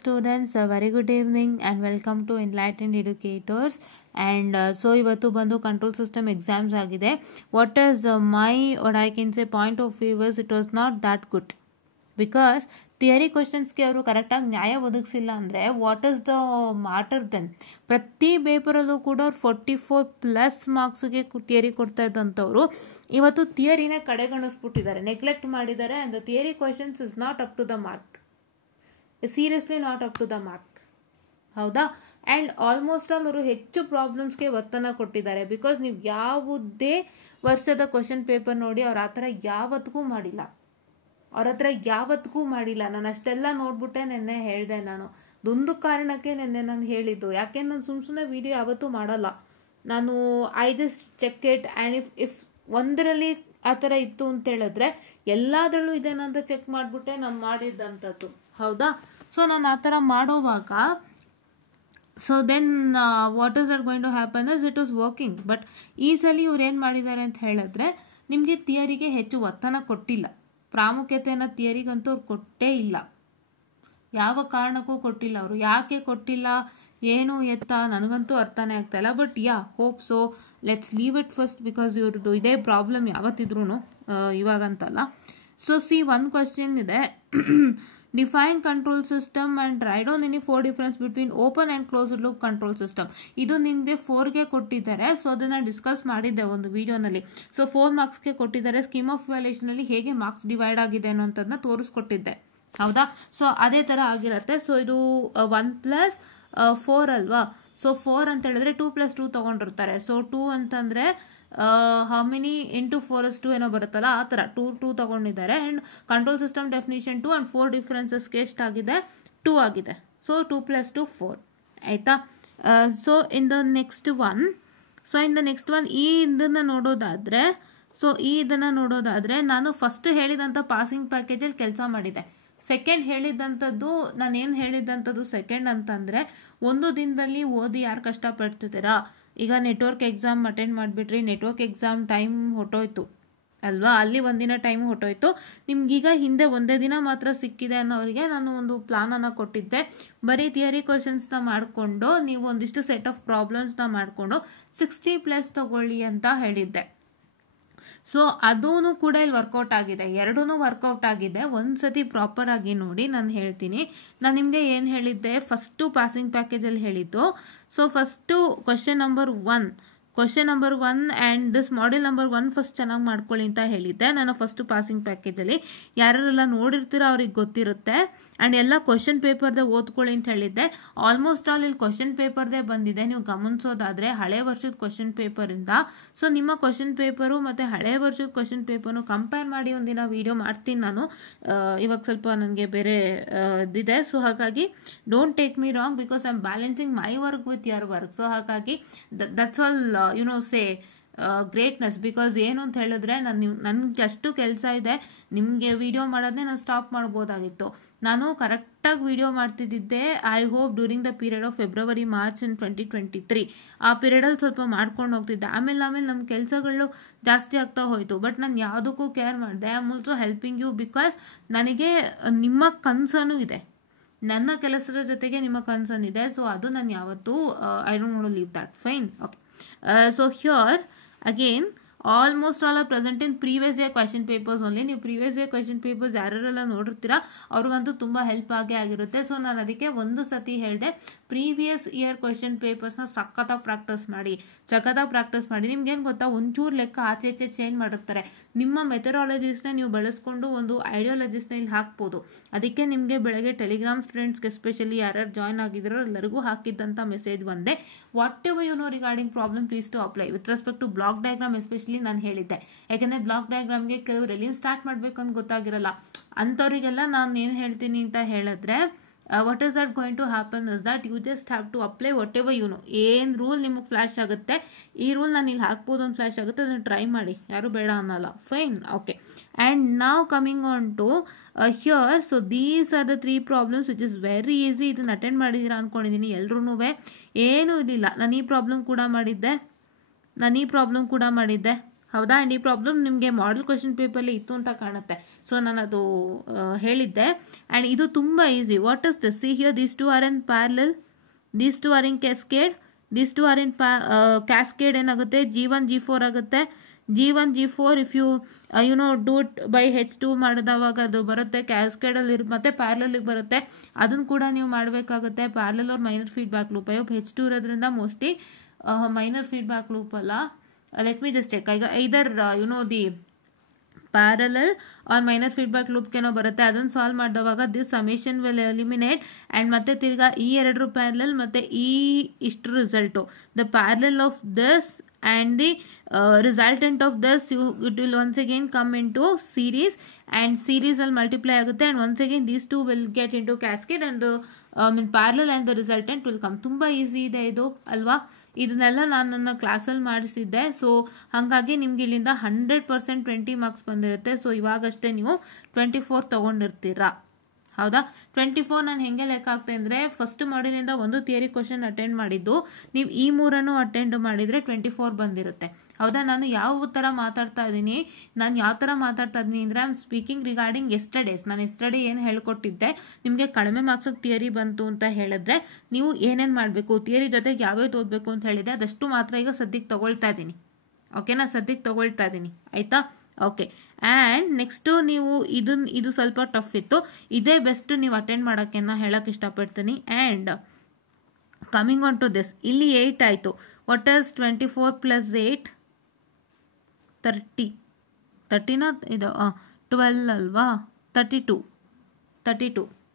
Students, a very good evening and welcome to Enlightened Educators. And so ಇವತ್ತು ಬಂದು control system exams ಆಗಿದೆ. What is what I can say point of view is it was not that good because theory ಕ್ವಶನ್ಸ್ಗೆ ಅವರು ಕರೆಕ್ಟಾಗಿ ನ್ಯಾಯ ಒದಗಿಸಿಲ್ಲ ಅಂದರೆ what is the matter then. ಪ್ರತಿ ಪೇಪರಲ್ಲೂ ಕೂಡ 44+ ಮಾರ್ಕ್ಸ್ಗೆ ಥಿಯರಿ ಕೊಡ್ತಾ ಇದ್ದಂಥವ್ರು ಇವತ್ತು ಥಿಯರಿನೇ ಕಡೆಗಣಿಸ್ಬಿಟ್ಟಿದ್ದಾರೆ, ನೆಗ್ಲೆಕ್ಟ್ ಮಾಡಿದ್ದಾರೆ. And the theory questions is not up to the mark, seriously not up to the mark. ಹೌದಾ? ಆ್ಯಂಡ್ ಆಲ್ಮೋಸ್ಟ್ ಆಲ್ ಅವರು ಹೆಚ್ಚು ಪ್ರಾಬ್ಲಮ್ಸ್ಗೆ ಒತ್ತನ್ನು ಕೊಟ್ಟಿದ್ದಾರೆ. ಬಿಕಾಸ್ ನೀವು ಯಾವುದೇ ವರ್ಷದ ಕ್ವಶನ್ ಪೇಪರ್ ನೋಡಿ ಅವ್ರು ಆ ಥರ ಯಾವತ್ತಿಗೂ ಮಾಡಿಲ್ಲ. ನಾನು ಅಷ್ಟೆಲ್ಲ ನೋಡ್ಬಿಟ್ಟೆ ನೆನ್ನೆ ಹೇಳಿದೆ. ನಾನು ಅದೊಂದು ಕಾರಣಕ್ಕೆ ನೆನ್ನೆ ನಾನು ಹೇಳಿದ್ದು, ಯಾಕೆಂದ್ರೆ ನಾನು ಸುಮ್ಮನೆ ವಿಡಿಯೋ ಯಾವತ್ತೂ ಮಾಡಲ್ಲ. ನಾನು I just check it and if ಒಂದರಲ್ಲಿ ಆ ಥರ ಇತ್ತು ಅಂತ ಹೇಳಿದ್ರೆ ಎಲ್ಲದರಲ್ಲೂ ಇದೇನಂತ ಚೆಕ್ ಮಾಡಿಬಿಟ್ಟೆ ನಾನು ಮಾಡಿದ್ದಂಥದ್ದು. ಹೌದಾ? ಸೊ ನಾನು ಆ ಥರ ಮಾಡೋವಾಗ so then what is that going to happen is it was working. But ಈ ಸಲ ಇವ್ರು ಏನು ಮಾಡಿದ್ದಾರೆ ಅಂತ ಹೇಳಿದ್ರೆ ನಿಮಗೆ ಥಿಯರಿಗೆ ಹೆಚ್ಚು ಒತ್ತನ್ನು ಕೊಟ್ಟಿಲ್ಲ, ಪ್ರಾಮುಖ್ಯತೆಯನ್ನು ಥಿಯರಿಗಂತೂ ಅವ್ರು ಕೊಟ್ಟೇ ಇಲ್ಲ, ಯಾವ ಕಾರಣಕ್ಕೂ ಕೊಟ್ಟಿಲ್ಲ. ಅವರು ಯಾಕೆ ಕೊಟ್ಟಿಲ್ಲ ಏನು ಎತ್ತ ನನಗಂತೂ ಅರ್ಥನೇ ಆಗ್ತಾಯಿಲ್ಲ. But hope so let's leave it first because ಇವ್ರದ್ದು ಇದೇ ಪ್ರಾಬ್ಲಮ್ ಯಾವತ್ತಿದ್ರೂ, ಇವಾಗಂತಲ್ಲ. ಸೊ ಒಂದು ಕ್ವಶನ್ ಇದೆ, define control system and write down any 4 difference between open and closed loop control system. ಇದು ನಿಮಗೆ 4ಗೆ ಕೊಟ್ಟಿದ್ದಾರೆ. ಸೊ ಅದನ್ನು ಡಿಸ್ಕಸ್ ಮಾಡಿದ್ದೆ ಒಂದು ವಿಡಿಯೋನಲ್ಲಿ. ಸೊ 4 ಮಾರ್ಕ್ಸ್ಗೆ ಕೊಟ್ಟಿದ್ದಾರೆ. ಸ್ಕೀಮ್ ಆಫ್ ವ್ಯಾಲ್ಯೂಷನಲ್ಲಿ ಹೇಗೆ ಮಾರ್ಕ್ಸ್ ಡಿವೈಡ್ ಆಗಿದೆ ಅನ್ನೋಂಥದ್ದನ್ನ ತೋರಿಸ್ಕೊಟ್ಟಿದ್ದೆ. ಹೌದಾ? ಸೊ ಅದೇ ಥರ ಆಗಿರುತ್ತೆ. ಸೊ ಇದು 1+4 ಅಲ್ವಾ? ಸೊ 4 ಅಂತ ಹೇಳಿದ್ರೆ 2+2 ತೊಗೊಂಡಿರ್ತಾರೆ. ಸೊ 2 ಅಂತಂದರೆ ಹೌ ಮೆನಿ ಇಂಟು 4 ಏನೋ ಬರುತ್ತಲ್ಲ, ಆ ಥರ 2 ತೊಗೊಂಡಿದ್ದಾರೆ. And control system definition 2 and 4 ಡಿಫ್ರೆನ್ಸಸ್ಗೆ ಎಷ್ಟಾಗಿದೆ? 2 ಆಗಿದೆ. ಸೊ 2+2 4 ಆಯಿತಾ? So in the next one ಇದನ್ನು ನೋಡೋದಾದರೆ ನಾನು ಫಸ್ಟ್ ಹೇಳಿದಂಥ ಪಾಸಿಂಗ್ ಪ್ಯಾಕೇಜಲ್ಲಿ ಕೆಲಸ ಮಾಡಿದೆ. ಸೆಕೆಂಡ್ ಹೇಳಿದ್ದಂಥದ್ದು ನಾನೇನು ಹೇಳಿದ್ದಂಥದ್ದು ಸೆಕೆಂಡ್ ಅಂತಂದರೆ, ಒಂದು ದಿನದಲ್ಲಿ ಓದಿ ಯಾರು ಕಷ್ಟಪಡ್ತಿದ್ದೀರಾ? ಈಗ ನೆಟ್ವರ್ಕ್ ಎಕ್ಸಾಮ್ ಅಟೆಂಡ್ ಮಾಡಿಬಿಟ್ರಿ, ನೆಟ್ವರ್ಕ್ ಎಕ್ಸಾಮ್ ಟೈಮ್ ಹೊಟ್ಟೋಯ್ತು ಅಲ್ವಾ? ಅಲ್ಲಿ ಒಂದಿನ ಟೈಮ್ ಹೊಟ್ಟೋಯ್ತು. ನಿಮ್ಗೀಗ ಹಿಂದೆ ಒಂದೇ ದಿನ ಮಾತ್ರ ಸಿಕ್ಕಿದೆ ಅನ್ನೋರಿಗೆ ನಾನು ಒಂದು ಪ್ಲಾನನ್ನು ಕೊಟ್ಟಿದ್ದೆ. ಬರೀ ಥಿಯರಿ ಕ್ವಶನ್ಸ್ನ ಮಾಡಿಕೊಂಡು ನೀವು ಒಂದಿಷ್ಟು ಸೆಟ್ ಆಫ್ ಪ್ರಾಬ್ಲಮ್ಸ್ನ ಮಾಡಿಕೊಂಡು 60+ ತಗೊಳ್ಳಿ ಅಂತ ಹೇಳಿದ್ದೆ. ಸೊ ಅದೂ ಕೂಡ ಇಲ್ಲಿ ವರ್ಕೌಟ್ ಆಗಿದೆ, ಎರಡೂ ವರ್ಕೌಟ್ ಆಗಿದೆ. ಒಂದು ಸತಿ ಪ್ರಾಪರ್ ಆಗಿ ನೋಡಿ ನಾನು ಹೇಳ್ತೀನಿ. ನಾನು ನಿಮಗೆ ಏನು ಹೇಳಿದ್ದೆ, ಫಸ್ಟು ಪಾಸಿಂಗ್ ಪ್ಯಾಕೇಜಲ್ಲಿ ಹೇಳಿದ್ದು. So first question number 1 and this model number 1 first ಚೆನ್ನಾಗಿ ಮಾಡ್ಕೊಳ್ಳಿ ಅಂತ ಹೇಳಿದ್ದೆ ನಾನು ಫಸ್ಟು ಪಾಸಿಂಗ್ ಪ್ಯಾಕೇಜಲ್ಲಿ. ಯಾರೆಲ್ಲ ನೋಡಿರ್ತೀರೋ ಅವ್ರಿಗೆ ಗೊತ್ತಿರುತ್ತೆ. ಆ್ಯಂಡ್ ಎಲ್ಲ ಕ್ವಶನ್ ಪೇಪರ್ದೇ ಓದ್ಕೊಳ್ಳಿ ಅಂತ ಹೇಳಿದ್ದೆ. ಆಲ್ಮೋಸ್ಟ್ ಆಲ್ ಇಲ್ಲಿ ಕ್ವಶನ್ ಪೇಪರ್ದೇ ಬಂದಿದೆ. ನೀವು ಗಮನಿಸೋದಾದರೆ ಹಳೆ ವರ್ಷದ ಕ್ವಶನ್ ಪೇಪರಿಂದ ಸೊ ನಿಮ್ಮ ಕ್ವಶನ್ ಪೇಪರು ಮತ್ತು ಹಳೆ ವರ್ಷದ ಕ್ವಶನ್ ಪೇಪರ್ನು ಕಂಪೇರ್ ಮಾಡಿ ಒಂದಿನ ವೀಡಿಯೋ ಮಾಡ್ತೀನಿ ನಾನು. ಇವಾಗ ಸ್ವಲ್ಪ ನನಗೆ ಬೇರೆ ಇದಿದೆ. ಸೊ ಹಾಗಾಗಿ don't take me wrong because I am balancing my work with your work. So ಹಾಗಾಗಿ ದಟ್ಸ್ ಆಲ್ ಗ್ರೇಟ್ನೆಸ್. ಬಿಕಾಸ್ ಏನು ಅಂತ ಹೇಳಿದ್ರೆ ನನಗೆ ಅಷ್ಟು ಕೆಲಸ ಇದೆ, ನಿಮಗೆ ವಿಡಿಯೋ ಮಾಡೋದನ್ನೇ ನಾನು ಸ್ಟಾಪ್ ಮಾಡ್ಬೋದಾಗಿತ್ತು. ನಾನು ಕರೆಕ್ಟಾಗಿ ವಿಡಿಯೋ ಮಾಡ್ತಿದ್ದೆ. I hope during the period of February March in 2023 ಆ ಪೀರಿಯಡಲ್ಲಿ ಸ್ವಲ್ಪ ಮಾಡ್ಕೊಂಡು ಹೋಗ್ತಿದ್ದೆ. ಆಮೇಲೆ ನಮ್ಮ ಕೆಲಸಗಳು ಜಾಸ್ತಿ ಆಗ್ತಾ ಹೋಯಿತು. ಬಟ್ ನಾನು ಯಾವುದಕ್ಕೂ ಕೇರ್ ಮಾಡಿದೆ. I am also helping you because ನನಗೆ ನಿಮ್ಮ ಕನ್ಸರ್ನು ಇದೆ, ನನ್ನ ಕೆಲಸದ ಜೊತೆಗೆ ನಿಮ್ಮ ಕನ್ಸರ್ನ್ ಇದೆ. ಸೊ ಅದು ನಾನು ಯಾವತ್ತೂ I don't want to leave that. Fine, okay. So here again almost all are present in previous year question papers only. ನೀವು ಪ್ರೀವಿಯಸ್ ಇಯರ್ ಕ್ವೆಶನ್ ಪೇಪರ್ಸ್ ಯಾರೆಲ್ಲ ನೋಡಿರ್ತೀರಾ ಅವ್ರಿಗಂತೂ ತುಂಬ ಹೆಲ್ಪ್ ಆಗೇ ಆಗಿರುತ್ತೆ. ಸೊ ನಾನು ಅದಕ್ಕೆ ಒಂದು ಸತಿ ಹೇಳಿದೆ, ಪ್ರೀವಿಯಸ್ ಇಯರ್ ಕ್ವೆಶನ್ ಪೇಪರ್ಸ್ನ ಸಖತ್ತಾಗಿ ಪ್ರಾಕ್ಟೀಸ್ ಮಾಡಿ. ನಿಮ್ಗೇನು ಗೊತ್ತಾ, ಒಂಚೂರು ಲೆಕ್ಕ ಆಚೆ ಚೇಂಜ್ ಮಾಡಿರ್ತಾರೆ. ನಿಮ್ಮ ಮೆಥಡಾಲಜೀಸ್ನ ನೀವು ಬಳಸ್ಕೊಂಡು ಒಂದು ಐಡಿಯಾಲಜೀಸ್ನ ಇಲ್ಲಿ ಹಾಕ್ಬೋದು. ಅದಕ್ಕೆ ನಿಮಗೆ ಬೆಳಗ್ಗೆ ಟೆಲಿಗ್ರಾಮ್ ಸ್ಟೂಡೆಂಟ್ಸ್ಗೆ ಎಸ್ಪೆಷಲಿ ಯಾರ್ಯಾರು ಜಾಯ್ನ್ ಆಗಿದ್ದಾರೋ ಎಲ್ಲರಿಗೂ ಹಾಕಿದ್ದಂಥ ಮೆಸೇಜ್ ಒಂದೇ, whatever you know regarding problem please to apply with respect to block diagram especially ನಾನು ಹೇಳಿದ್ದೆ. ಯಾಕೆಂದರೆ ಬ್ಲಾಕ್ ಡಯಾಗ್ರಾಮ್ಗೆ ಕೆಲವರು ಎಲ್ಲಿಂದ ಸ್ಟಾರ್ಟ್ ಮಾಡಬೇಕು ಅಂತ ಗೊತ್ತಾಗಿರಲ್ಲ. ಅಂಥವ್ರಿಗೆಲ್ಲ ನಾನು ಏನು ಹೇಳ್ತೀನಿ ಅಂತ ಹೇಳಿದ್ರೆ, what is that going to happen is that you just have to apply whatever you know. ಏನು ರೂಲ್ ನಿಮಗೆ ಫ್ಲ್ಯಾಶ್ ಆಗುತ್ತೆ, ಈ ರೂಲ್ ನಾನು ಇಲ್ಲಿ ಹಾಕ್ಬೋದು ಅಂತ ಫ್ಲ್ಯಾಶ್ ಆಗುತ್ತೆ, ಅದನ್ನು ಟ್ರೈ ಮಾಡಿ, ಯಾರು ಬೇಡ ಅನ್ನಲ್ಲ. Fine, okay. ಆ್ಯಂಡ್ ನಾವು coming on to here. So these are the 3 problems which is very easy. ಇದನ್ನು ಅಟೆಂಡ್ ಮಾಡಿದ್ದೀರಾ ಅಂದ್ಕೊಂಡಿದ್ದೀನಿ ಎಲ್ರೂ. ಏನೂ ಇದಿಲ್ಲ. ನಾನು ಈ ಪ್ರಾಬ್ಲಮ್ ಕೂಡ ಮಾಡಿದ್ದೆ. ಹೌದಾ. ಆ್ಯಂಡ್ ಈ ಪ್ರಾಬ್ಲಮ್ ನಿಮಗೆ ಮಾಡೆಲ್ ಕ್ವೆಶನ್ ಪೇಪರಲ್ಲಿ ಇತ್ತು ಅಂತ ಕಾಣುತ್ತೆ. ಸೊ ನಾನು ಅದು ಹೇಳಿದ್ದೆ. ಆ್ಯಂಡ್ ಇದು ತುಂಬ easy. What is this? See here, these two are in parallel, these two are in cascade, these two are in cascade ಏನಾಗುತ್ತೆ, G1 G4 ಆಗುತ್ತೆ. G1 G4 if you do it by H2 ಮಾಡಿದವಾಗ ಅದು ಬರುತ್ತೆ, ಕ್ಯಾಸ್ಕೇಡಲ್ಲಿ ಮತ್ತೆ ಪ್ಯಾರಲಲ್ಲಿಗೆ ಬರುತ್ತೆ. ಅದನ್ನು ಕೂಡ ನೀವು ಮಾಡಬೇಕಾಗುತ್ತೆ. ಪ್ಯಾರಲಲ್ ಅವ್ರ ಮೈನರ್ ಫೀಡ್ಬ್ಯಾಕ್ ಲೂಪ್. H2 ಇರೋದ್ರಿಂದ ಮೋಸ್ಟ್ಲಿ ಮೈನರ್ ಫೀಡ್ಬ್ಯಾಕ್ ಲೂಪ್ ಅಲ್ಲ. Let me just check. ಈಗ either the parallel or minor feedback ಲೂಪ್ಗೇನೋ ಬರುತ್ತೆ. ಅದನ್ನು ಸಾಲ್ವ್ ಮಾಡಿದವಾಗ this summation will eliminate. And ಮತ್ತೆ ತಿರ್ಗಾ ಈ ಎರಡು ಪ್ಯಾರಲಲ್ ಮತ್ತು ಇಷ್ಟು result, the parallel of this and the resultant of this, it will once again come into series, and series will multiply agutte, and once again these two will get into cascade, and the parallel and the resultant will come. ತುಂಬಾ easy ಇದೆ ಇದು ಅಲ್ವಾ. ಇದನ್ನೆಲ್ಲ ನಾನು ನನ್ನ ಕ್ಲಾಸಲ್ಲಿ ಮಾಡಿಸಿದ್ದೆ. So ಹಾಗಾಗಿ ನಿಮ್ಗೆ ಇಲ್ಲಿಂದ 100% 20 ಮಾರ್ಕ್ಸ್ ಬಂದಿರುತ್ತೆ. ಸೊ ಇವಾಗಷ್ಟೇ ನೀವು 24 ತೊಗೊಂಡಿರ್ತೀರಾ. ಹೌದಾ. 24 ನಾನು ಹೆಂಗೆ ಲೆಕ್ಕ ಆಗ್ತದೆ ಅಂದರೆ, ಫಸ್ಟ್ ಮಾಡ್ಯೂಲಿಂದ ಒಂದು ಥಿಯರಿ ಕ್ವಶನ್ ಅಟೆಂಡ್ ಮಾಡಿದ್ದು ನೀವು ಈ ಮೂರನ್ನು ಅಟೆಂಡ್ ಮಾಡಿದರೆ 24 ಬಂದಿರುತ್ತೆ. ಹೌದಾ. ನಾನು ಯಾವ ಥರ ಮಾತಾಡ್ತಾ ಇದ್ದೀನಿ ಅಂದರೆ, ಐ ಆಮ್ ಸ್ಪೀಕಿಂಗ್ ರಿಗಾರ್ಡಿಂಗ್ ಎಸ್ಟರ್ಡೇಸ್. ನಾನು ಎಸ್ಟರ್ಡೇ ಏನು ಹೇಳ್ಕೊಟ್ಟಿದ್ದೆ, ನಿಮಗೆ ಕಡಿಮೆ ಮಾರ್ಕ್ಸಿಗೆ ಥಿಯರಿ ಬಂತು ಅಂತ ಹೇಳಿದ್ರೆ ನೀವು ಏನೇನು ಮಾಡಬೇಕು, ಥಿಯರಿ ಜೊತೆಗೆ ಯಾವ್ಯಾವ್ದು ಓದಬೇಕು ಅಂತ ಹೇಳಿದೆ ಅದಷ್ಟು ಮಾತ್ರ ಈಗ ಸದ್ಯಕ್ಕೆ ತೊಗೊಳ್ತಾ ಇದ್ದೀನಿ. ಓಕೆನಾ, ಸದ್ಯಕ್ಕೆ ತೊಗೊಳ್ತಾ ಇದ್ದೀನಿ ಆಯಿತಾ. ಓಕೆ. ಆ್ಯಂಡ್ ನೆಕ್ಸ್ಟು ನೀವು ಇದು ಸ್ವಲ್ಪ ಟಫ್ ಇತ್ತು, ಇದೇ ಬೆಸ್ಟ್ ನೀವು ಅಟೆಂಡ್ ಮಾಡೋಕ್ಕೆ ಹೇಳೋಕ್ಕೆ ಇಷ್ಟಪಡ್ತೀನಿ. And coming on to this, ಇಲ್ಲಿ 8 ಆಯಿತು. What is 24 + 8? 30ನಾ ಇದು 12 ಅಲ್ವಾ? 32.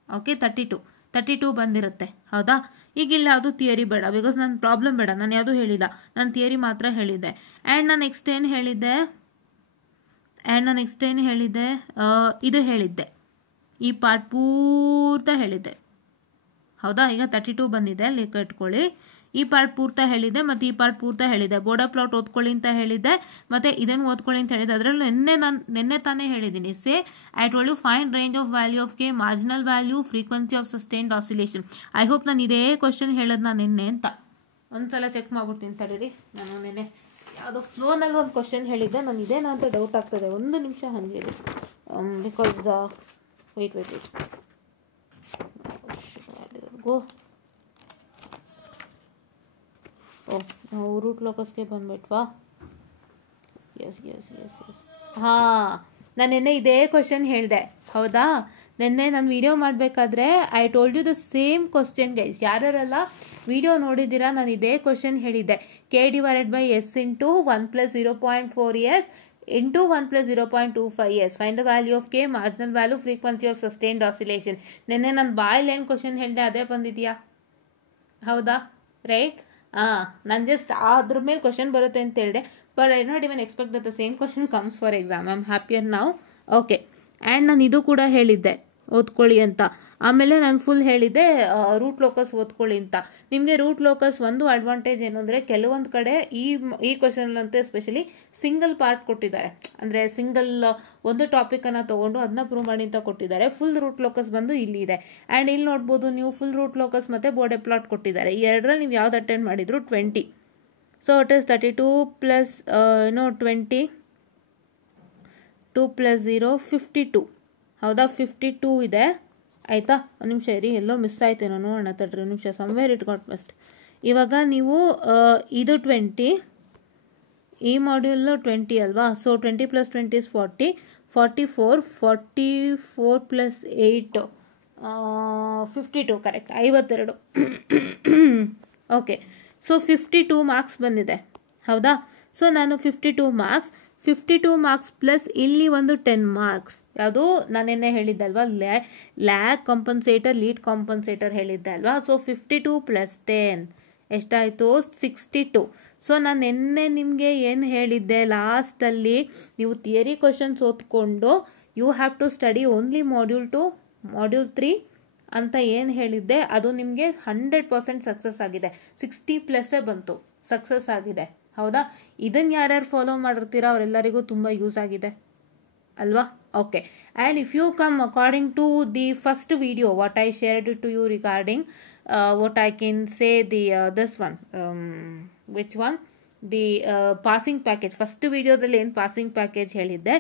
ಓಕೆ, 32 ಬಂದಿರುತ್ತೆ. ಹೌದಾ. ಈಗ ಇಲ್ಲಿ ಯಾವುದು ಥಿಯರಿ ಬೇಡ, ಬಿಕಾಸ್ ನನ್ನ ಪ್ರಾಬ್ಲಮ್ ಬೇಡ, ನಾನು ಯಾವುದೂ ಹೇಳಿಲ್ಲ, ನಾನು ಥಿಯರಿ ಮಾತ್ರ ಹೇಳಿದ್ದೆ. ಆ್ಯಂಡ್ ನಾನು ನೆಕ್ಸ್ಟ್ ಏನು ಹೇಳಿದ್ದೆ, ಇದು ಹೇಳಿದ್ದೆ, ಈ ಪಾರ್ಟ್ ಪೂರ್ತ ಹೇಳಿದ್ದೆ. ಹೌದಾ. ಈಗ 32 ಬಂದಿದೆ, ಲೆಕ್ಕ ಇಟ್ಕೊಳ್ಳಿ. ಈ ಪಾರ್ಟ್ ಪೂರ್ತ ಹೇಳಿದೆ ಮತ್ತು ಈ ಪಾರ್ಟ್ ಪೂರ್ತ ಹೇಳಿದೆ. ಬೋರ್ಡರ್ ಪ್ಲಾಟ್ ಓದ್ಕೊಳ್ಳಿ ಅಂತ ಹೇಳಿದ್ದೆ, ಮತ್ತು ಇದನ್ನು ಓದ್ಕೊಳ್ಳಿ ಅಂತ ಹೇಳಿದೆ. ಅದರಲ್ಲಿ ನಿನ್ನೆ ತಾನೇ ಹೇಳಿದ್ದೀನಿ. Say I told you find range of value of K, marginal value, frequency of sustained oscillation. I hope ನಾನು ಇದೇ ಕ್ವಶನ್ ಹೇಳೋದು ನಾನು ನಿನ್ನೆ ಅಂತ. ಒಂದ್ಸಲ ಚೆಕ್ ಮಾಡ್ಬಿಡ್ತೀನಿ ತಡೀರಿ. ನಾನು ನಿನ್ನೆ ಯಾವುದೋ ಫ್ಲೋನಲ್ಲಿ ಒಂದು ಕ್ವಶನ್ ಹೇಳಿದ್ದೆ, ನಾನು ಇದೇನಾ ಅಂತ ಡೌಟ್ ಆಗ್ತದೆ. ಒಂದು ನಿಮಿಷ ಹಾಗೆ ಬಿಕಾಸ್ ವೆಯ್ಟ್ ಗೋ. ನಾವು ರೂಟ್ ಲೋಕಸ್ಗೆ ಬಂದ್ಬಿಟ್ವಾ. ಎಸ್. ಹಾಂ, ನಾನು ನಿನ್ನೆ ಇದೇ ಕ್ವಶನ್ ಹೇಳಿದೆ. ಹೌದಾ. ನಿನ್ನೆ ನಾನು ವಿಡಿಯೋ ಮಾಡಬೇಕಾದ್ರೆ I told you the same question guys. ಯಾರೆಲ್ಲ ವಿಡಿಯೋ ನೋಡಿದ್ದೀರಾ, ನಾನು ಇದೇ ಕ್ವಶನ್ ಹೇಳಿದ್ದೆ. K/S × 1 + 0.4s into 1 + 0.25s. Find the value of K, marginal value, frequency of sustained oscillation. ನಿನ್ನೆ ನಾನು ಬಾಯಲ್ಲಿ ಏನು ಕ್ವಶನ್ ಹೇಳಿದೆ ಅದೇ ಬಂದಿದೆಯಾ? ಹೌದಾ. ರೈಟ್. ನಾನು ಜಸ್ಟ್ ಅದ್ರ ಮೇಲೆ ಕ್ವಶನ್ ಬರುತ್ತೆ ಅಂತ ಹೇಳಿದೆ. But I not even expect that the same question comes for exam. I am happier now. Okay. And ನಾನು ಇದು ಕೂಡ ಹೇಳಿದ್ದೆ, ಓದ್ಕೊಳ್ಳಿ ಅಂತ. ಆಮೇಲೆ ನಾನು ಫುಲ್ ಹೇಳಿದ್ದೆ ರೂಟ್ ಲೋಕಸ್ ಓದ್ಕೊಳ್ಳಿ ಅಂತ. ನಿಮಗೆ ರೂಟ್ ಲೋಕಸ್ ಒಂದು ಅಡ್ವಾಂಟೇಜ್ ಏನು ಅಂದರೆ, ಕೆಲವೊಂದು ಕಡೆ ಈ ಕ್ವಶನಲ್ಲಂತೂ ಎಸ್ಪೆಷಲಿ ಸಿಂಗಲ್ ಪಾರ್ಟ್ ಕೊಟ್ಟಿದ್ದಾರೆ. ಅಂದರೆ ಸಿಂಗಲ್ ಒಂದು ಟಾಪಿಕನ್ನು ತೊಗೊಂಡು ಅದನ್ನ ಪ್ರೂವ್ ಮಾಡಿ ಅಂತ ಕೊಟ್ಟಿದ್ದಾರೆ. ಫುಲ್ ರೂಟ್ ಲೋಕಸ್ ಬಂದು ಇಲ್ಲಿ ಇದೆ. ಆ್ಯಂಡ್ ಇಲ್ಲಿ ನೋಡ್ಬೋದು ನೀವು, ಫುಲ್ ರೂಟ್ ಲೋಕಸ್ ಮತ್ತು ಬೋರ್ಡರ್ ಪ್ಲಾಟ್ ಕೊಟ್ಟಿದ್ದಾರೆ. ಈ ಎರಡರಲ್ಲಿ ನೀವು ಯಾವ್ದು ಅಟೆಂಡ್ ಮಾಡಿದ್ರು 20. So it is 32 + 20, 2 + 0 52. ಹೌದಾ. 52 ಇದೆ ಆಯಿತಾ. ಒಂದು ನಿಮಿಷ ಇರಿ, ಎಲ್ಲೋ ಮಿಸ್ ಆಯ್ತೇನೋ ನೋಡೋಣ ತಡ್ರಿ. ಒಂದು ನಿಮಿಷ, ಸಮ್ವೇರ್ ಇಟ್ ಗಾಟ್ ಮಿಸ್ಡ್. ಇವಾಗ ನೀವು ಇದು 20, ಈ ಮಾಡ್ಯೂಲ್ಲು 20 ಅಲ್ವಾ. So 20 + 20 is 40, 44 + 8 52. Correct, 52. Okay. So 52 marks ಬಂದಿದೆ. ಹೌದಾ. ಸೊ ನಾನು 52 ಮಾರ್ಕ್ಸ್ ಪ್ಲಸ್ ಇಲ್ಲಿ ಒಂದು 10 ಮಾರ್ಕ್ಸ್. ಯಾವುದು ನಾನೆನ್ನೆ ಹೇಳಿದ್ದಲ್ವಾ, ಲ್ಯಾಗ್ ಕಾಂಪನ್ಸೇಟರ್, ಲೀಡ್ ಕಾಂಪನ್ಸೇಟರ್ ಹೇಳಿದ್ದೆ ಅಲ್ವಾ. ಸೊ 52 + 10 ಎಷ್ಟಾಯಿತು? 62. ಸೊ ನಾನು ನಿನ್ನೆ ನಿಮಗೆ ಏನು ಹೇಳಿದ್ದೆ, ಲಾಸ್ಟಲ್ಲಿ ನೀವು ಥಿಯರಿ ಕ್ವಶನ್ಸ್ ಓದ್ಕೊಂಡು you have to study only module 2, module 3 ಅಂತ ಏನು ಹೇಳಿದ್ದೆ, ಅದು ನಿಮಗೆ 100% ಸಕ್ಸಸ್ ಆಗಿದೆ. 60+ ಬಂತು, ಸಕ್ಸಸ್ ಆಗಿದೆ. ಹೌದಾ. ಇದನ್ನು ಯಾರ್ಯಾರು ಫಾಲೋ ಮಾಡಿರ್ತೀರಾ ಅವರೆಲ್ಲರಿಗೂ ತುಂಬ ಯೂಸ್ ಆಗಿದೆ ಅಲ್ವಾ. Okay. And if you come according to the first video what I shared it to you regarding what I can say this one, which one, the passing package, first ವಿಡಿಯೋದಲ್ಲಿ ಏನು passing package ಹೇಳಿದ್ದೆ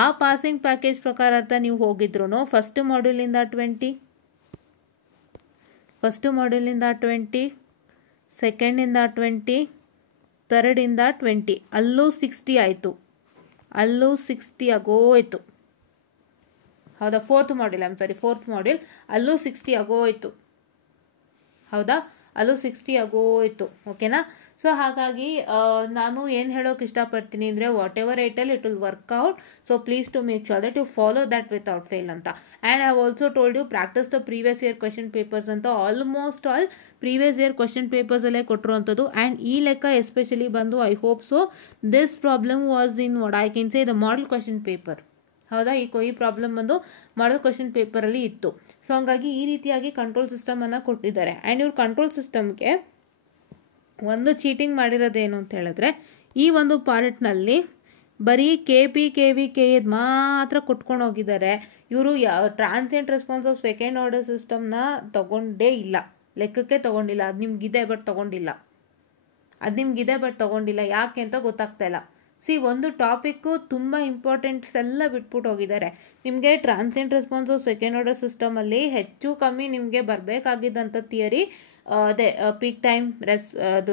ಆ passing package ಪ್ರಕಾರ ಅರ್ಥ ನೀವು ಹೋಗಿದ್ರು first ಮಾಡ್ಯೂಲಿಂದ 20, ಸೆಕೆಂಡಿಂದ 20, ಥರ್ಡಿಂದ 20, ಅಲ್ಲೂ 60 ಆಯಿತು, ಅಲ್ಲೂ 60 ಆಗೋಯ್ತು. ಹೌದಾ, ಫೋರ್ತ್ ಮಾಡ್ಯೂಲ್ ಅಲ್ಲೂ 60 ಆಗೋಯ್ತು. ಹೌದಾ, ಅಲ್ಲೂ 60 ಆಗೋಯ್ತು. ಓಕೆನಾ? ಸೊ ಹಾಗಾಗಿ ನಾನು ಏನು ಹೇಳೋಕೆ ಇಷ್ಟಪಡ್ತೀನಿ ಅಂದರೆ whatever I tell it will work out. So please to make sure that you follow that without fail ಅಂತ. And I have also told you practice the previous year question papers ಅಂತ. Almost all previous year question ಪೇಪರ್ಸಲ್ಲೇ ಕೊಟ್ಟಿರುವಂಥದ್ದು. And ಈ ಲೆಕ್ಕ especially ಬಂದು I hope so this problem was in what I can say the model question paper. ಹೌದಾ, ಈ problem ಬಂದು model question ಪೇಪರಲ್ಲಿ ಇತ್ತು. ಸೊ ಹಂಗಾಗಿ ಈ ರೀತಿಯಾಗಿ ಕಂಟ್ರೋಲ್ ಸಿಸ್ಟಮನ್ನು ಕೊಟ್ಟಿದ್ದಾರೆ. ಆ್ಯಂಡ್ ಇವ್ರ ಕಂಟ್ರೋಲ್ ಸಿಸ್ಟಮ್ಗೆ ಒಂದು ಚೀಟಿಂಗ್ ಮಾಡಿರೋದೇನು ಅಂತ ಹೇಳಿದ್ರೆ, ಈ ಒಂದು ಪಾರ್ಟ್ನಲ್ಲಿ ಬರೀ KP KV ಮಾತ್ರ ಕೊಟ್ಕೊಂಡು ಹೋಗಿದ್ದಾರೆ. ಇವರು transient response of second order ಸಿಸ್ಟಮ್ನ ತಗೊಂಡೇ ಇಲ್ಲ, ಲೆಕ್ಕಕ್ಕೆ ತಗೊಂಡಿಲ್ಲ. ಅದು ನಿಮ್ಗಿದೆ ಬಟ್ ತಗೊಂಡಿಲ್ಲ. ಯಾಕೆ ಅಂತ ಗೊತ್ತಾಗ್ತಾ ಇಲ್ಲ. ಒಂದು ಟಾಪಿಕ್ಕು ತುಂಬ ಇಂಪಾರ್ಟೆಂಟ್ಸ್ ಎಲ್ಲ ಬಿಟ್ಬಿಟ್ಟು ಹೋಗಿದ್ದಾರೆ. ನಿಮಗೆ transient response of second order ಸಿಸ್ಟಮಲ್ಲಿ ಹೆಚ್ಚು ಕಮ್ಮಿ ನಿಮಗೆ ಬರಬೇಕಾಗಿದ್ದಂಥ ಥಿಯರಿ ಅದೇ peak time,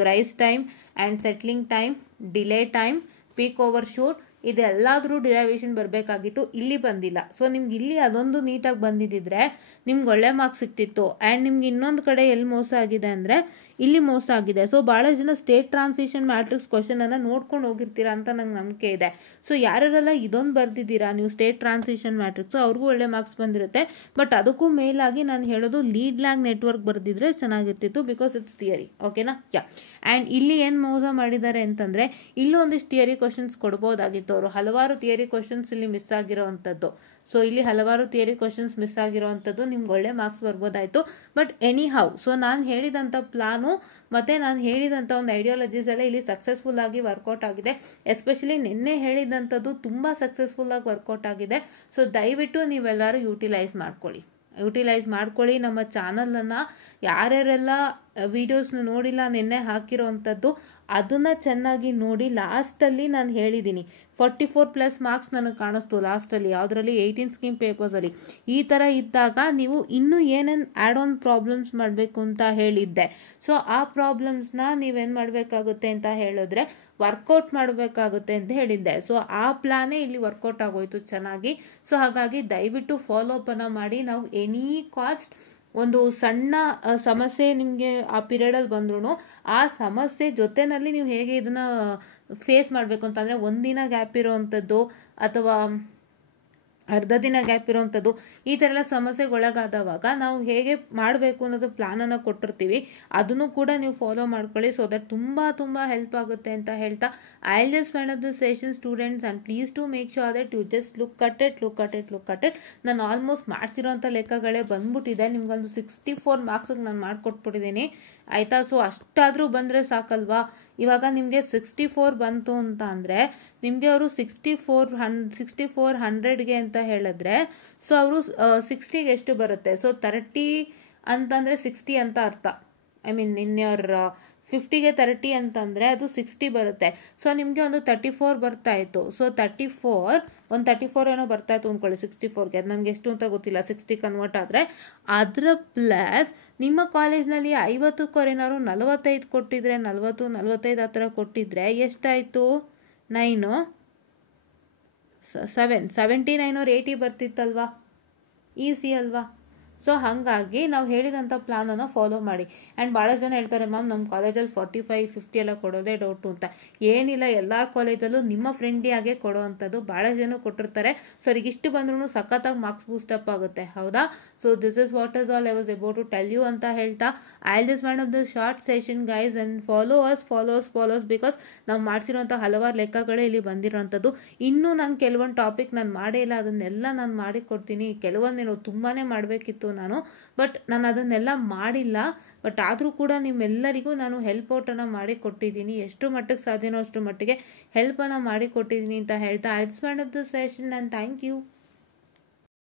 rise time and settling time, delay time, peak overshoot, ಇದೆಲ್ಲಾದರೂ ಡಿರೈವೇಷನ್ ಬರಬೇಕಾಗಿತ್ತು. ಇಲ್ಲಿ ಬಂದಿಲ್ಲ. ಸೊ ನಿಮ್ಗೆ ಇಲ್ಲಿ ಅದೊಂದು ನೀಟಾಗಿ ಬಂದಿದ್ದಿದ್ರೆ ನಿಮ್ಗೆ ಒಳ್ಳೆ ಮಾರ್ಕ್ಸ್ ಸಿಕ್ತಿತ್ತು. ಆ್ಯಂಡ್ ನಿಮ್ಗೆ ಇನ್ನೊಂದು ಕಡೆ ಎಲ್ಲಿ ಮೋಸ ಆಗಿದೆ ಅಂದರೆ ಇಲ್ಲಿ ಮೋಸ ಆಗಿದೆ. ಸೊ ಭಾಳ ಜನ ಸ್ಟೇಟ್ ಟ್ರಾನ್ಸಿಷನ್ ಮ್ಯಾಟ್ರಿಕ್ಸ್ ಕ್ವಶನನ್ನು ನೋಡ್ಕೊಂಡು ಹೋಗಿರ್ತೀರಾ ಅಂತ ನಂಗೆ ನಂಬಿಕೆ ಇದೆ. ಸೊ ಯಾರೆಲ್ಲ ಇದೊಂದು ಬರ್ದಿದ್ದೀರಾ ನೀವು ಸ್ಟೇಟ್ ಟ್ರಾನ್ಸಿಷನ್ ಮ್ಯಾಟ್ರಿಕ್ಸ್, ಅವ್ರಿಗೂ ಒಳ್ಳೆ ಮಾರ್ಕ್ಸ್ ಬಂದಿರುತ್ತೆ. ಬಟ್ ಅದಕ್ಕೂ ಮೇಲಾಗಿ ನಾನು ಹೇಳೋದು ಲೀಡ್ ಲ್ಯಾಂಗ್ ನೆಟ್ವರ್ಕ್ ಬರ್ದಿದ್ರೆ ಚೆನ್ನಾಗಿರ್ತಿತ್ತು, ಬಿಕಾಸ್ ಇಟ್ಸ್ ಥಿಯರಿ. ಓಕೆನಾ? ಆ್ಯಂಡ್ ಇಲ್ಲಿ ಏನು ಮೋಸ ಮಾಡಿದ್ದಾರೆ ಅಂತಂದರೆ ಇಲ್ಲೂ ಒಂದಿಷ್ಟು ಥಿಯರಿ ಕ್ವಶನ್ಸ್ ಕೊಡ್ಬೋದಾಗಿತ್ತು ಅವರು. ಹಲವಾರು ಥಿಯರಿ ಕ್ವಶನ್ಸ್ ಇಲ್ಲಿ ಮಿಸ್ ಆಗಿರೋವಂಥದ್ದು. ಸೊ ಇಲ್ಲಿ ಹಲವಾರು ಥಿಯರಿ ಕ್ವಶನ್ಸ್ ಮಿಸ್ ಆಗಿರೋವಂಥದ್ದು, ನಿಮ್ಗೆ ಒಳ್ಳೆ ಮಾರ್ಕ್ಸ್ ಬರ್ಬೋದಾಯಿತು. ಬಟ್ ಎನಿ ಹೌ, ಸೊ ನಾನು ಹೇಳಿದಂಥ ಪ್ಲಾನು ಮತ್ತು ನಾನು ಹೇಳಿದಂಥ ಒಂದು ಐಡಿಯಾಲಜೀಸ್ ಎಲ್ಲ ಇಲ್ಲಿ ಸಕ್ಸಸ್ಫುಲ್ ಆಗಿ ವರ್ಕೌಟ್ ಆಗಿದೆ. ಎಸ್ಪೆಷಲಿ ನಿನ್ನೆ ಹೇಳಿದಂಥದ್ದು ತುಂಬ ಸಕ್ಸಸ್ಫುಲ್ಲಾಗಿ ವರ್ಕೌಟ್ ಆಗಿದೆ. ಸೊ ದಯವಿಟ್ಟು ನೀವೆಲ್ಲರೂ ಯೂಟಿಲೈಸ್ ಮಾಡ್ಕೊಳ್ಳಿ. ನಮ್ಮ ಚಾನಲನ್ನು ಯಾರ್ಯಾರೆಲ್ಲ ವಿಡಿಯೋಸ್ನ ನೋಡಿಲ್ಲ, ನಿನ್ನೆ ಹಾಕಿರೋವಂಥದ್ದು ಅದನ್ನು ಚೆನ್ನಾಗಿ ನೋಡಿ. ಲಾಸ್ಟಲ್ಲಿ ನಾನು ಹೇಳಿದ್ದೀನಿ 44+ ಮಾರ್ಕ್ಸ್ ನನಗೆ ಕಾಣಿಸ್ತು ಲಾಸ್ಟಲ್ಲಿ, ಯಾವುದರಲ್ಲಿ 18 ಸ್ಕೀಮ್ ಪೇಪರ್ಸಲ್ಲಿ. ಈ ಥರ ಇದ್ದಾಗ ನೀವು ಇನ್ನೂ ಏನೇನು ಆ್ಯಡ್ ಆನ್ ಪ್ರಾಬ್ಲಮ್ಸ್ ಮಾಡಬೇಕು ಅಂತ ಹೇಳಿದ್ದೆ. ಸೊ ಆ ಪ್ರಾಬ್ಲಮ್ಸ್ನ ನೀವೇನು ಮಾಡಬೇಕಾಗುತ್ತೆ ಅಂತ ಹೇಳಿದ್ರೆ ವರ್ಕೌಟ್ ಮಾಡಬೇಕಾಗುತ್ತೆ ಅಂತ ಹೇಳಿದ್ದೆ. ಸೊ ಆ ಪ್ಲಾನೇ ಇಲ್ಲಿ ವರ್ಕೌಟ್ ಆಗೋಯ್ತು ಚೆನ್ನಾಗಿ. ಸೊ ಹಾಗಾಗಿ ದಯವಿಟ್ಟು ಫಾಲೋ ಅನ್ನು ಮಾಡಿ. ನಾವು ಎನಿ ಕಾಸ್ಟ್ ಒಂದು ಸಣ್ಣ ಸಮಸ್ಯೆ ನಿಮಗೆ ಆ ಪೀರಿಯಡಲ್ಲಿ ಬಂದ್ರೂ ಆ ಸಮಸ್ಯೆ ಜೊತೆಯಲ್ಲಿ ನೀವು ಹೇಗೆ ಇದನ್ನು ಫೇಸ್ ಮಾಡಬೇಕು ಅಂತಂದರೆ, ಒಂದಿನ ಗ್ಯಾಪ್ ಇರೋವಂಥದ್ದು ಅಥವಾ ಅರ್ಧ ದಿನ ಗ್ಯಾಪ್ ಇರೋವಂಥದ್ದು, ಈ ಥರ ಎಲ್ಲ ಸಮಸ್ಯೆಗೊಳಗಾದವಾಗ ನಾವು ಹೇಗೆ ಮಾಡಬೇಕು ಅನ್ನೋದು ಪ್ಲಾನನ್ನು ಕೊಟ್ಟಿರ್ತೀವಿ. ಅದನ್ನು ಕೂಡ ನೀವು ಫಾಲೋ ಮಾಡ್ಕೊಳ್ಳಿ. ಸೊ ದಟ್ ತುಂಬ ಹೆಲ್ಪ್ ಆಗುತ್ತೆ ಅಂತ ಹೇಳ್ತಾ I will just find up the session students and please to make sure that you just look at it. ನಾನು ಆಲ್ಮೋಸ್ಟ್ ಮಾಡ್ಸಿರೋಂಥ ಲೆಕ್ಕಗಳೇ ಬಂದ್ಬಿಟ್ಟಿದೆ. ನಿಮ್ಗೊಂದು 64 ಮಾರ್ಕ್ಸಿಗೆ ನಾನು ಮಾಡಿಕೊಟ್ಬಿಟ್ಟಿದ್ದೀನಿ ಆಯಿತಾ. ಸೊ ಅಷ್ಟಾದರೂ ಬಂದರೆ ಸಾಕಲ್ವಾ. ಇವಾಗ ನಿಮಗೆ 64 ಬಂತು ಅಂತ ಅಂದರೆ ನಿಮಗೆ ಅವರು 6400ಗೆ ಅಂತ ಹೇಳಿದ್ರೆ ಸೊ ಅವರು 60ಗೆ ಎಷ್ಟು ಬರುತ್ತೆ? ಸೊ 30 ಅಂತಂದರೆ 60 ಅಂತ ಅರ್ಥ. ಐ ಮೀನ್ ಇನ್ ಯೋರ್ 50ಗೆ 30 ಅಂತಂದರೆ ಅದು 60 ಬರುತ್ತೆ. ಸೊ ನಿಮಗೆ ಒಂದು 34 ಬರ್ತಾ ಇತ್ತು. ಸೊ 34 ಏನೋ ಬರ್ತಾ ಇತ್ತು ಅಂದ್ಕೊಳ್ಳಿ 64ಗೆ. ಅದು ನನಗೆ ಎಷ್ಟು ಅಂತ ಗೊತ್ತಿಲ್ಲ, 60 ಕನ್ವರ್ಟ್ ಆದರೆ. ಅದರ ಪ್ಲಸ್ ನಿಮ್ಮ ಕಾಲೇಜ್ನಲ್ಲಿ 50 45 ಕೊಟ್ಟಿದ್ರೆ, 40-45 ಆ ಥರ ಕೊಟ್ಟಿದ್ರೆ ಎಷ್ಟಾಯಿತು? 79 or 80 ಬರ್ತಿತ್ತಲ್ವಾ? ಈಸಿ ಅಲ್ವಾ? ಸೊ ಹಾಗಾಗಿ ನಾವು ಹೇಳಿದಂಥ ಪ್ಲಾನನ್ನು ಫಾಲೋ ಮಾಡಿ. ಆ್ಯಂಡ್ ಭಾಳ ಜನ ಹೇಳ್ತಾರೆ ಮ್ಯಾಮ್ ನಮ್ಮ ಕಾಲೇಜಲ್ಲಿ 45-50 ಎಲ್ಲ ಕೊಡೋದೇ ಡೌಟು ಅಂತ. ಏನಿಲ್ಲ, ಎಲ್ಲ ಕಾಲೇಜಲ್ಲೂ ನಿಮ್ಮ ಫ್ರೆಂಡಿಯಾಗೆ ಕೊಡೋ ಅಂಥದ್ದು ಭಾಳ ಜನ ಕೊಟ್ಟಿರ್ತಾರೆ. ಸೊ ಅವ್ರಿಗೆ ಇಷ್ಟು ಬಂದ್ರೂ ಸಖತ್ತಾಗಿ ಮಾರ್ಕ್ಸ್ ಬೂಸ್ಟಪ್ ಆಗುತ್ತೆ. ಹೌದಾ? So this is what is all I was about to tell you ಅಂತ ಹೇಳ್ತಾ I will just mind of the short session guys and follow us because ನಾವು ಮಾಡಿಸಿರೋಂಥ ಹಲವಾರು ಲೆಕ್ಕಗಳೇ ಇಲ್ಲಿ ಬಂದಿರೋಂಥದ್ದು. ಇನ್ನೂ ನಾನು ಕೆಲವೊಂದು ಟಾಪಿಕ್ ನಾನು ಮಾಡೇ ಇಲ್ಲ, ಅದನ್ನೆಲ್ಲ ನಾನು ಮಾಡಿಕೊಡ್ತೀನಿ. ಕೆಲವೊಂದೇನು ತುಂಬಾ ಮಾಡಬೇಕಿತ್ತು ನಾನು, ಬಟ್ ನಾನು ಅದನ್ನೆಲ್ಲ ಮಾಡಿಲ್ಲ. ಬಟ್ ಆದರೂ ಕೂಡ ನಿಮ್ಮೆಲ್ಲರಿಗೂ ನಾನು ಹೆಲ್ಪ್ ಔಟನ್ನು ಮಾಡಿ ಕೊಟ್ಟಿದ್ದೀನಿ. ಎಷ್ಟು ಮಟ್ಟಿಗೆ ಸಾಧ್ಯನೋ ಅಷ್ಟು ಮಟ್ಟಿಗೆ ಹೆಲ್ಪನ್ನು ಮಾಡಿ ಕೊಟ್ಟಿದ್ದೀನಿ ಅಂತ ಹೇಳ್ತಾ I will spend up the session and thank you.